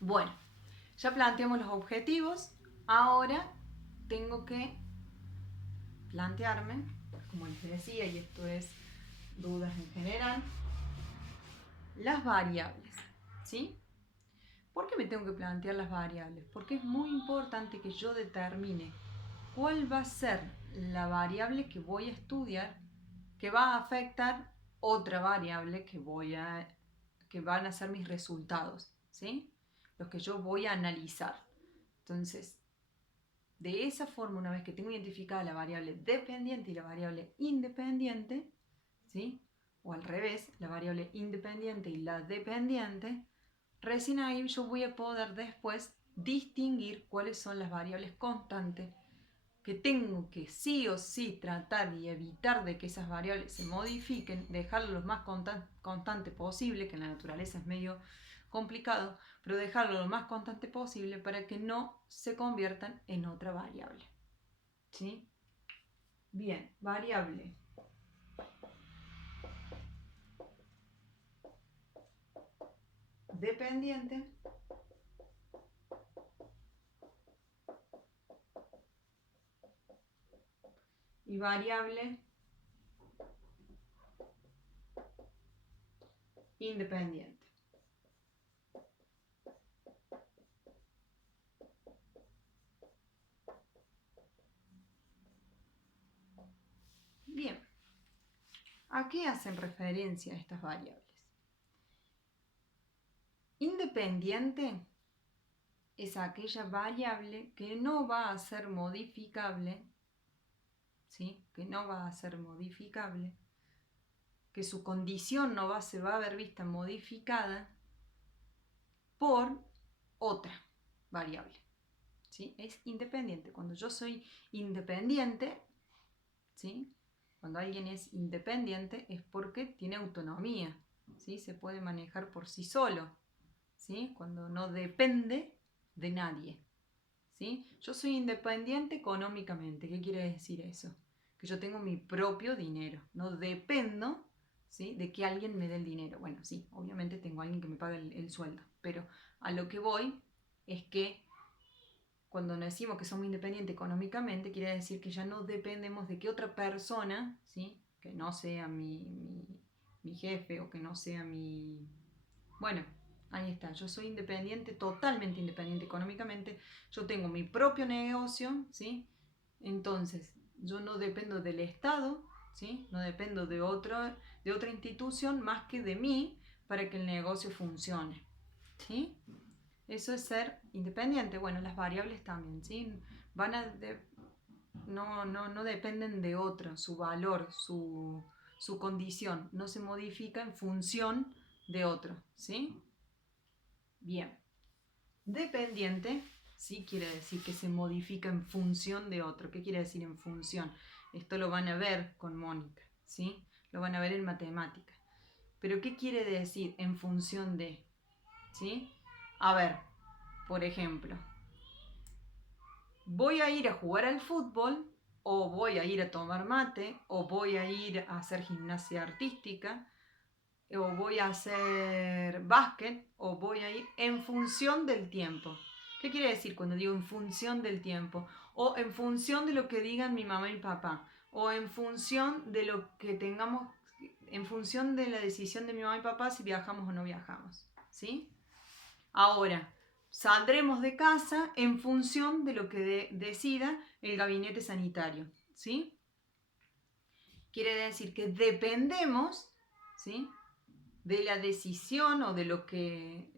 Bueno, ya planteamos los objetivos. Ahora tengo que plantearme, como les decía, y esto es dudas en general, las variables, ¿sí? ¿Por qué me tengo que plantear las variables? Porque es muy importante que yo determine cuál va a ser la variable que voy a estudiar que va a afectar otra variable que van a ser mis resultados, ¿sí? Los que yo voy a analizar. Entonces, de esa forma, una vez que tengo identificada la variable dependiente y la variable independiente, ¿sí? O al revés, la variable independiente y la dependiente, recién ahí yo voy a poder después distinguir cuáles son las variables constantes que tengo que sí o sí tratar y evitar de que esas variables se modifiquen, dejarlo lo más constante posible, que en la naturaleza es medio complicado, pero dejarlo lo más constante posible para que no se conviertan en otra variable. ¿Sí? Bien, variable dependiente y variable independiente. Bien, ¿a qué hacen referencia estas variables? Independiente es aquella variable que no va a ser modificable, ¿sí? Que no va a ser modificable, que su condición no se va a ver vista modificada por otra variable, ¿sí? Es independiente. Cuando yo soy independiente, ¿sí? Cuando alguien es independiente es porque tiene autonomía, ¿sí? Se puede manejar por sí solo, ¿sí? Cuando no depende de nadie, ¿sí? Yo soy independiente económicamente. ¿Qué quiere decir eso? Que yo tengo mi propio dinero. No dependo, ¿sí? De que alguien me dé el dinero. Bueno, sí, obviamente tengo a alguien que me pague el sueldo. Pero a lo que voy es que cuando decimos que somos independientes económicamente, quiere decir que ya no dependemos de que otra persona, ¿sí? Que no sea mi jefe o que no sea mi... Bueno, ahí está, yo soy independiente, totalmente independiente económicamente, yo tengo mi propio negocio, ¿sí? Entonces, yo no dependo del Estado, ¿sí? No dependo de otra institución más que de mí para que el negocio funcione, ¿sí? Eso es ser independiente. Bueno, las variables también, ¿sí? Van a no dependen de otro, su valor, su condición, no se modifica en función de otro, ¿sí? Bien. Dependiente, sí quiere decir que se modifica en función de otro. ¿Qué quiere decir en función? Esto lo van a ver con Mónica, ¿sí? Lo van a ver en matemática. Pero ¿qué quiere decir en función de? ¿Sí? A ver, por ejemplo, voy a ir a jugar al fútbol, o voy a ir a tomar mate, o voy a ir a hacer gimnasia artística, o voy a hacer básquet, o voy a ir en función del tiempo. ¿Qué quiere decir cuando digo en función del tiempo? O en función de lo que digan mi mamá y mi papá, o en función de lo que tengamos, en función de la decisión de mi mamá y papá si viajamos o no viajamos, ¿sí? Ahora, saldremos de casa en función de lo que decida el gabinete sanitario, ¿sí? Quiere decir que dependemos, ¿sí? De la decisión o de lo que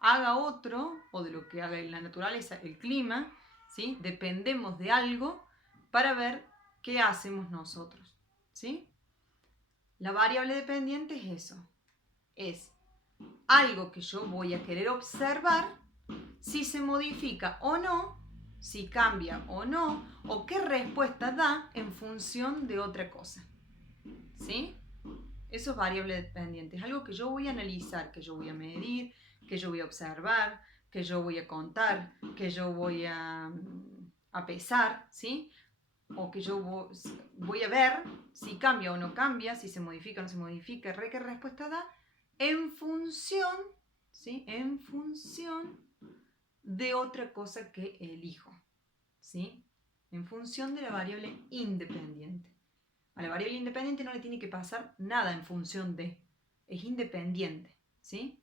haga otro o de lo que haga la naturaleza, el clima, ¿sí? Dependemos de algo para ver qué hacemos nosotros, ¿sí? La variable dependiente es eso, es algo que yo voy a querer observar si se modifica o no, si cambia o no, o qué respuesta da en función de otra cosa. ¿Sí? Eso es variable dependiente. Es algo que yo voy a analizar, que yo voy a medir, que yo voy a observar, que yo voy a contar, que yo voy a pesar, ¿sí? O que yo voy a ver si cambia o no cambia, si se modifica o no se modifica, qué respuesta da, en función ¿sí? En función de otra cosa que elijo, ¿sí? En función de la variable independiente. A la variable independiente no le tiene que pasar nada en función de, es independiente, ¿sí?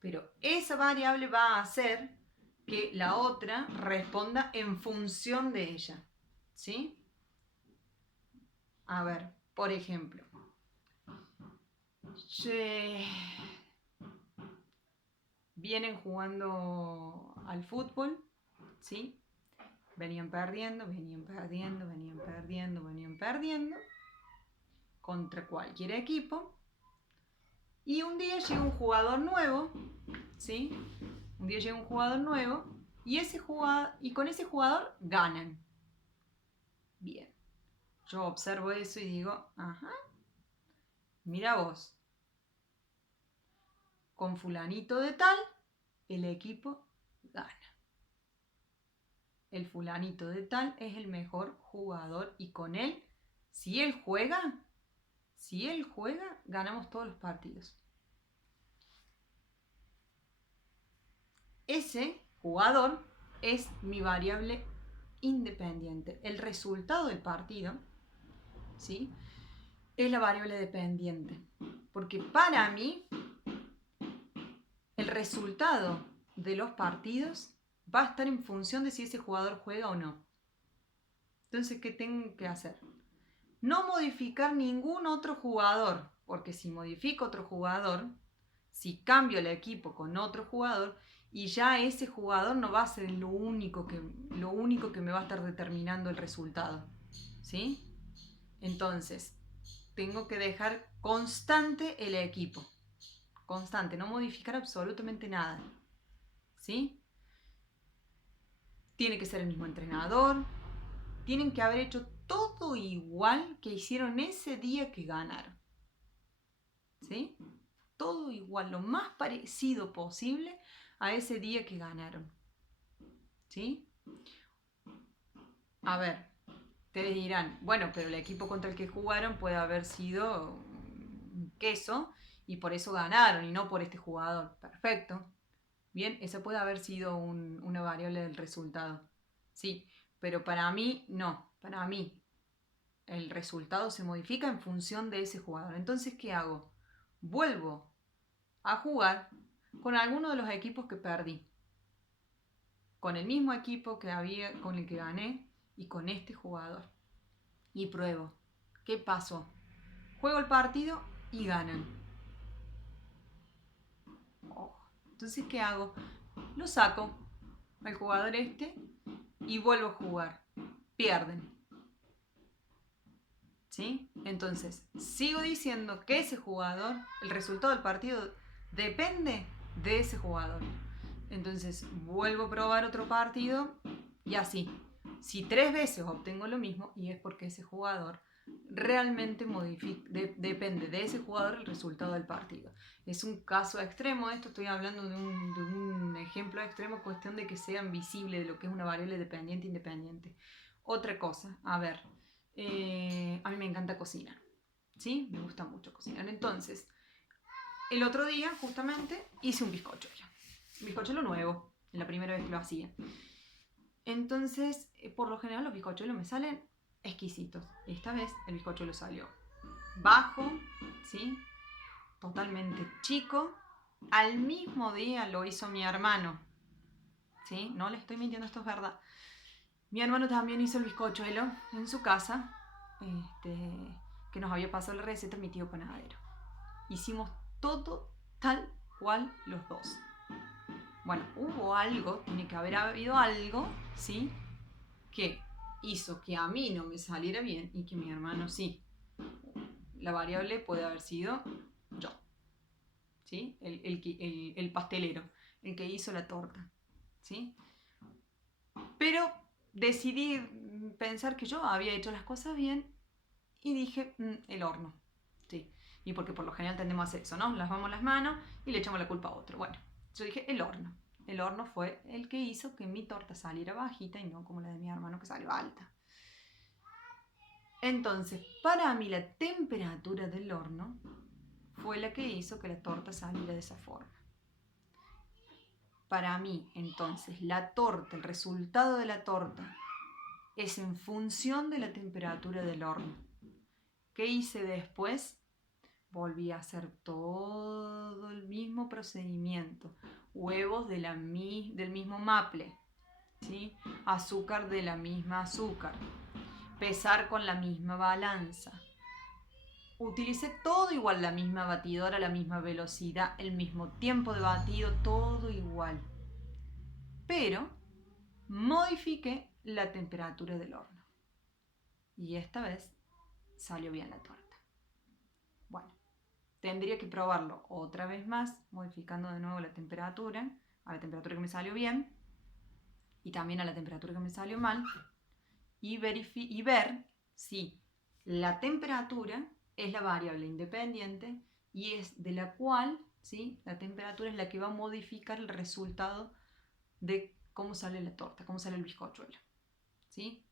Pero esa variable va a hacer que la otra responda en función de ella, ¿sí? A ver, por ejemplo, vienen jugando al fútbol, ¿sí? Venían perdiendo contra cualquier equipo. Y un día llega un jugador nuevo, ¿sí? Un día llega un jugador nuevo y con ese jugador ganan. Bien. Yo observo eso y digo, ajá, mira vos, con fulanito de tal, el equipo gana. El fulanito de tal es el mejor jugador y con él, si él juega, ganamos todos los partidos. Ese jugador es mi variable independiente. El resultado del partido, ¿sí? Es la variable dependiente. Porque para mí, el resultado de los partidos va a estar en función de si ese jugador juega o no. Entonces, ¿qué tengo que hacer? No modificar ningún otro jugador, porque si modifico otro jugador, si cambio el equipo con otro jugador, y ya ese jugador no va a ser lo único que me va a estar determinando el resultado, ¿sí? Entonces, tengo que dejar constante el equipo, constante, no modificar absolutamente nada, ¿sí? Tiene que ser el mismo entrenador, tienen que haber hecho todo igual que hicieron ese día que ganaron, ¿sí? Todo igual, lo más parecido posible a ese día que ganaron, ¿sí? A ver, ustedes dirán, bueno, pero el equipo contra el que jugaron puede haber sido un queso y por eso ganaron y no por este jugador. Perfecto. Bien, esa puede haber sido una variable del resultado. Sí, pero para mí no. Para mí el resultado se modifica en función de ese jugador. Entonces, ¿qué hago? Vuelvo a jugar con alguno de los equipos que perdí. Con el mismo equipo con el que gané y con este jugador. Y pruebo. ¿Qué pasó? Juego el partido y ganan. Oh. Entonces, ¿qué hago? Lo saco al jugador este y vuelvo a jugar. Pierden. ¿Sí? Entonces, sigo diciendo que ese jugador, el resultado del partido depende de ese jugador. Entonces, vuelvo a probar otro partido y así. Si 3 veces obtengo lo mismo, y es porque ese jugador realmente depende de ese jugador el resultado del partido. Es un caso extremo, esto estoy hablando de un ejemplo extremo, cuestión de que sean visibles de lo que es una variable dependiente e independiente. Otra cosa, a ver, a mí me encanta cocinar, ¿sí? Me gusta mucho cocinar. Entonces, el otro día justamente hice un bizcochuelo. Un bizcochuelo nuevo, la primera vez que lo hacía. Entonces, por lo general los bizcochuelos me salen exquisitos. Esta vez el bizcochuelo salió bajo, ¿sí? Totalmente chico. Al mismo día lo hizo mi hermano, ¿sí? No le estoy mintiendo, esto es verdad. Mi hermano también hizo el bizcochuelo en su casa, que nos había pasado la receta mi tío panadero. Hicimos todo tal cual los dos. Bueno, hubo algo, tiene que haber habido algo, ¿sí? Que hizo que a mí no me saliera bien y que mi hermano sí. La variable puede haber sido yo, ¿sí? El pastelero, el que hizo la torta, ¿sí? Pero decidí pensar que yo había hecho las cosas bien y dije, el horno, ¿sí? Y porque por lo general tendemos a hacer eso, ¿no? Lavamos las manos y le echamos la culpa a otro. Bueno, yo dije, el horno. El horno fue el que hizo que mi torta saliera bajita y no como la de mi hermano que salió alta. Entonces, para mí la temperatura del horno fue la que hizo que la torta saliera de esa forma. para mí, entonces, la torta, el resultado de la torta, es en función de la temperatura del horno. ¿Qué hice después? Volví a hacer todo el mismo procedimiento. Huevos del mismo maple, ¿sí? Azúcar de la misma azúcar. Pesar con la misma balanza. Utilicé todo igual, la misma batidora, la misma velocidad, el mismo tiempo de batido, todo igual. Pero modifiqué la temperatura del horno. Y esta vez salió bien la torta. Bueno, tendría que probarlo otra vez más, modificando de nuevo la temperatura, a la temperatura que me salió bien y también a la temperatura que me salió mal, y ver si la temperatura es la variable independiente y es de la cual, ¿sí? La temperatura es la que va a modificar el resultado de cómo sale la torta, cómo sale el bizcochuelo, ¿sí?